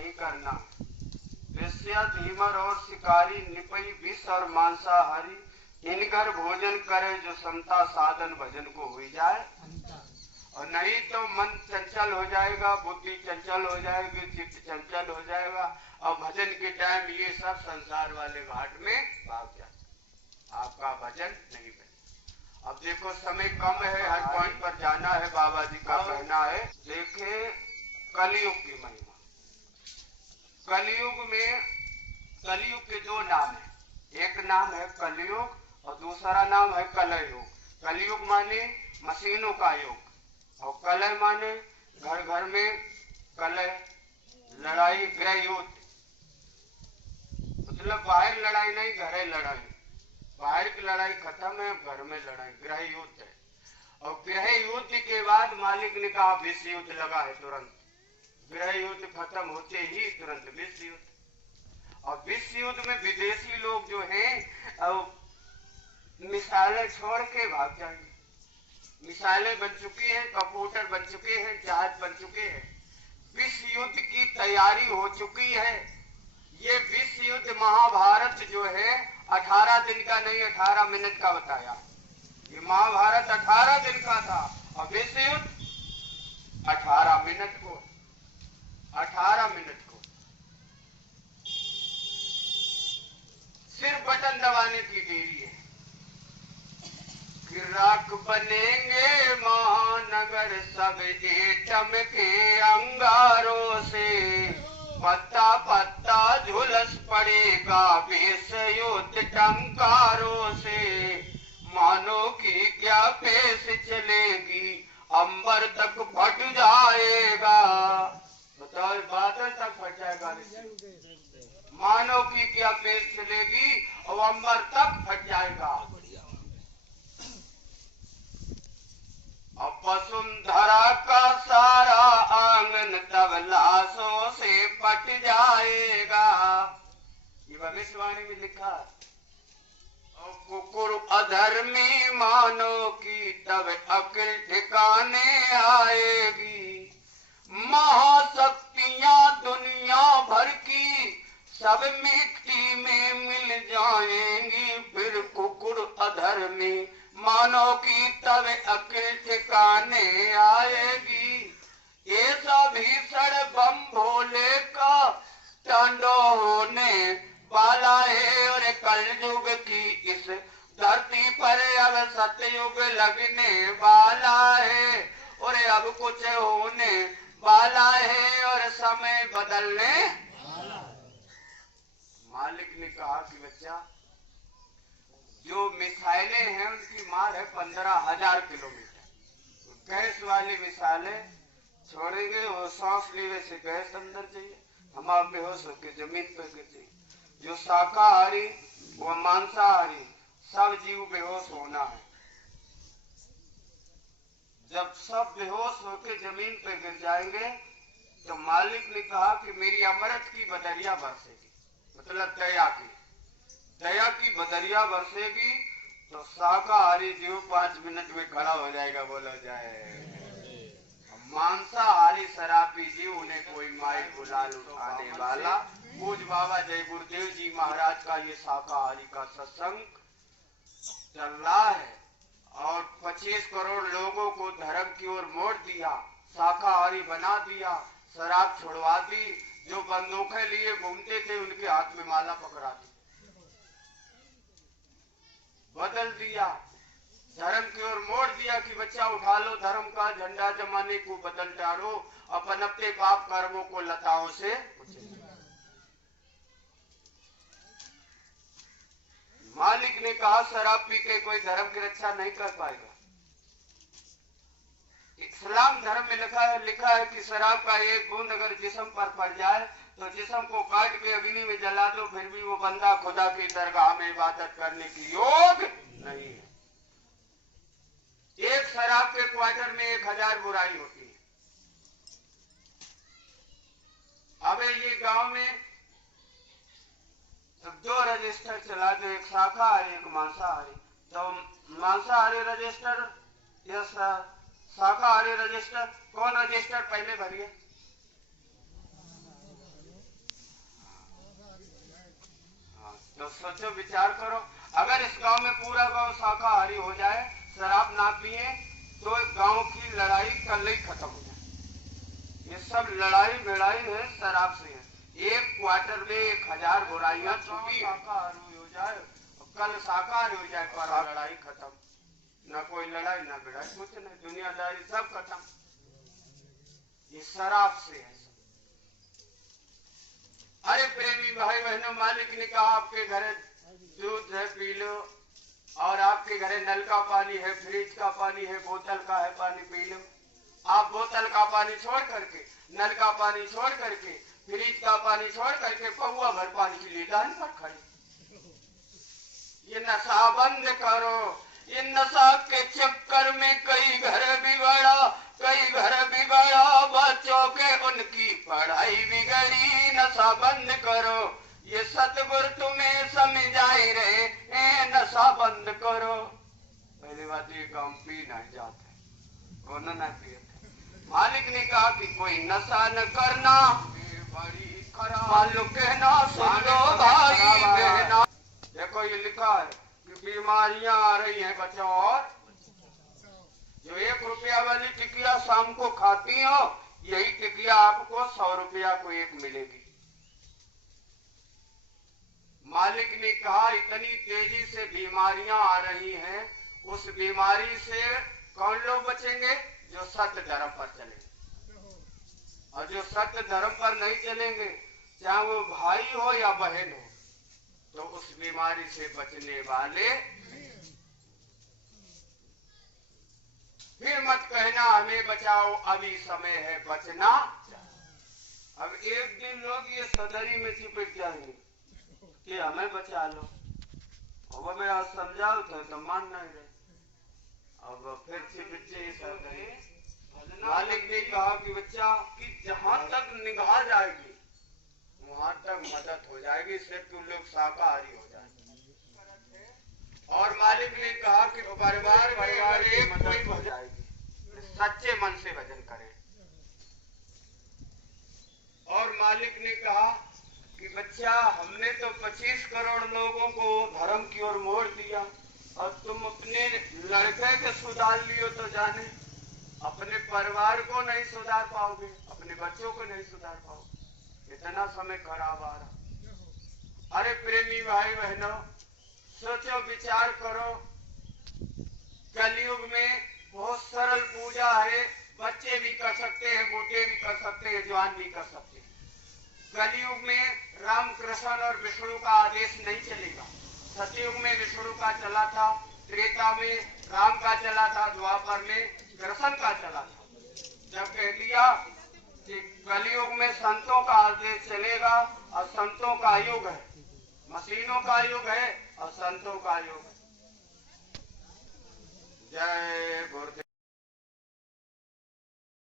नहीं करना। वेश्या धीमर और शिकारी निपई विष और मांसाहारी, इनकर भोजन करे जो समता साधन भजन को हुई जाए। और नहीं तो मन चंचल हो जाएगा, बुद्धि चंचल हो जाएगी, चित्त चंचल हो जाएगा और भजन के टाइम ये सब संसार वाले घाट में भाग जाए, आपका भजन नहीं बने। अब देखो समय कम है, हर पॉइंट पर जाना है, बाबा जी का कहना है। देखे कलयुग की महिमा। कलयुग में, कलयुग के दो नाम है, एक नाम है कलयुग और दूसरा नाम है कलयुग। कलयुग माने मशीनों का युग और कलय माने घर घर में कलय, लड़ाई, गृह युद्ध। मतलब बाहर लड़ाई नहीं, घर लड़ाई। बाहर की लड़ाई खत्म है, घर में लड़ाई, गृह युद्ध है। और गृह युद्ध के बाद मालिक ने कहा विश्व युद्ध लगा है तुरंत। गृह युद्ध खत्म होते ही तुरंत विश्व युद्ध। और विश्व युद्ध में विदेशी लोग जो हैं मिसाइलें छोड़ के भाग जाएंगे। मिसाइलें बन चुकी हैं, कंप्यूटर बन चुके हैं, जहाज बन चुके हैं, विश्व युद्ध की तैयारी हो चुकी है। ये विश्व युद्ध महाभारत जो है 18 दिन का नहीं 18 मिनट का बताया। ये महाभारत 18 दिन का था और विश्व युद्ध 18 मिनट को, 18 मिनट को। सिर्फ बटन दबाने की देरी है। राख बनेंगे महानगर सब एटम के अंगारों से, पत्ता पत्ता झुलस पड़ेगा विश्व युद्ध टंकारों से। मानो की क्या पेश चलेगी, अंबर तक फट जाएगा। बताओ, बादल तक फट जाएगा। मानो की क्या पेश चलेगी और अंबर तक फट जाएगा। अब वसुंधरा का सारा आंगन तब लाशों से पट जाएगा। ये भविष्यवाणी में लिखा है। और कुकुर अधर्मी मानो की तब अकिल ठिकाने आएगी। महाशक्तियां दुनिया भर की सब मिट्टी में मिल जाएंगी। फिर कुकुर अधर्मी मानो की तब अकिल ठिकाने आएगी। ऐसा भीषण बम भोले का तांडव होने वाला है। और कलयुग की इस धरती पर अब सतयुग लगने वाला है। और अब कुछ होने वाला है और समय बदलने वाला है। मालिक ने कहा कि बच्चा, जो मिसाइलें हैं उनकी मार है 15,000 किलोमीटर। गैस वाली मिसाइलें छोड़ेंगे, वो सांस लेने से गैस अंदर चाहिए, हम आप बेहोश होकर जमीन पर गिर जाएंगे। जो शाकाहारी व मांसाहारी सब जीव बेहोश होना है। जब सब बेहोश होकर जमीन पर गिर जाएंगे तो मालिक ने कहा कि मेरी अमृत की बदरिया बरसेगी, मतलब दया की बदरिया बरसेगी। तो शाकाहारी जीव 5 मिनट में खड़ा हो जाएगा, बोला जाए। मांसाहारी शराबी जीव उन्हें कोई माई गुलाल उठाने वाला। पूज बाबा जय गुरुदेव जी महाराज का ये शाकाहारी का सत्संग चल रहा है और 25 करोड़ लोगों को धर्म की ओर मोड़ दिया, शाकाहारी बना दिया, शराब छुड़वा दी। जो बंदूकें लिए घूमते थे उनके हाथ में माला पकड़ा दी, बदल दिया, धर्म की ओर मोड़ दिया कि बच्चा उठा लो धर्म का झंडा, जमाने को बदल डालो, अपन अपने पाप कर्मों को लताओं से मालिक ने कहा शराब पी के कोई धर्म की रक्षा नहीं कर पाएगा। इस्लाम धर्म में लिखा है कि शराब का एक बूंद अगर जिस्म पर पड़ जाए तो जिस्म को काट के अग्नि में जला दो, फिर भी वो बंदा खुदा की दरगाह में इबादत करने की योग नहीं है। एक शराब के क्वार्टर में 1000 बुराई होती है। अब ये गांव में अब 2 रजिस्टर चला दो, एक शाकाहारी एक मांसाहारी। तो मांसाहारी रजिस्टर या शाकाहारी रजिस्टर, कौन रजिस्टर पहले भरिए? सोचो विचार करो, अगर इस गांव में पूरा गांव शाकाहारी हो जाए, शराब ना पिए, तो गांव की लड़ाई कल ही खत्म हो जाए। ये सब लड़ाई भिड़ाई है शराब से है। एक क्वार्टर में 1000 बुराइयां छूटी, शाकाहारी हो जाए, कल शाकाहारी हो जाए, पर लड़ाई खत्म। न कोई लड़ाई न भिड़ाई, कुछ नहीं, दुनियादारी सब खत्म। ये शराब से है। अरे प्रेमी भाई बहनों, मालिक ने कहा आपके घर दूध है पी लो, और आपके घरे नल का पानी है, फ्रिज का पानी है, बोतल का है पानी पी लो। आप बोतल का पानी छोड़ करके, नल का पानी छोड़ करके, फ्रिज का पानी छोड़ करके पौवा भर पानी के लिए लाइन पर खड़े। ये नशा बंद करो। इन नशा के चक्कर में कई घर बिगड़ा, कई घर बिगड़ा, बच्चों के उनकी पढ़ाई बिगड़ी। नशा बंद करो, ये सतगुरु तुम्हें समझाई रहे, नशा बंद करो। पहली बात ये काम पी नहीं जाते, कौन न पिए। मालिक ने कहा कि कोई नशा न करना, बड़ी खराब मालूम कहना, सुन लो भाई बहना। देखो ये लिखा है कि बीमारियां आ रही हैं बच्चों, और जो 1 रुपया वाली टिकिया शाम को खाती हो, यही टिकिया आपको 100 रुपया को एक मिलेगी। मालिक ने कहा इतनी तेजी से बीमारियां आ रही हैं, उस बीमारी से कौन लोग बचेंगे? जो सत्य धर्म पर चलेंगे। और जो सत्य धर्म पर नहीं चलेंगे, चाहे वो भाई हो या बहन हो, तो उस बीमारी से बचने वाले। फिर मत कहना हमें बचाओ, अभी समय है बचना। अब एक दिन लोग ये सदरी में चिपट जाएंगे कि हमें बचा लो। अब मैं आज समझाओ तो मान नहीं रहे। अब फिर से बच्चे सदरी। मालिक ने कहा कि बच्चा कि जहां तक निगाह जाएगी वहां तक मदद हो जाएगी, इससे तुम लोग शाकाहारी हो जाएंगे। और मालिक ने कहा कि परिवार में एक कोई हो जाएगी, सच्चे मन से भजन करें। और मालिक ने कहा कि बच्चा हमने तो 25 करोड़ लोगों को धर्म की ओर मोड़ दिया, और तुम अपने लड़के के सुधार लियो तो जाने, अपने परिवार को नहीं सुधार पाओगे, अपने बच्चों को नहीं सुधार पाओगे। इतना समय खराब आ रहा। अरे प्रेमी भाई बहनों, सोचो विचार करो। कलयुग में बहुत सरल पूजा है, बच्चे भी कर सकते हैं, बूढ़े भी कर सकते हैं, जवान भी कर सकते हैं। कलयुग में राम कृष्ण और विष्णु का आदेश नहीं चलेगा। सतयुग में विष्णु का चला था, त्रेता में राम का चला था, द्वापर में कृष्ण का चला था। जब कह दिया कि कलयुग में संतों का आदेश चलेगा, और संतों का युग है, मशीनों का युग है और संतों का युग है। जय गुरुदेव।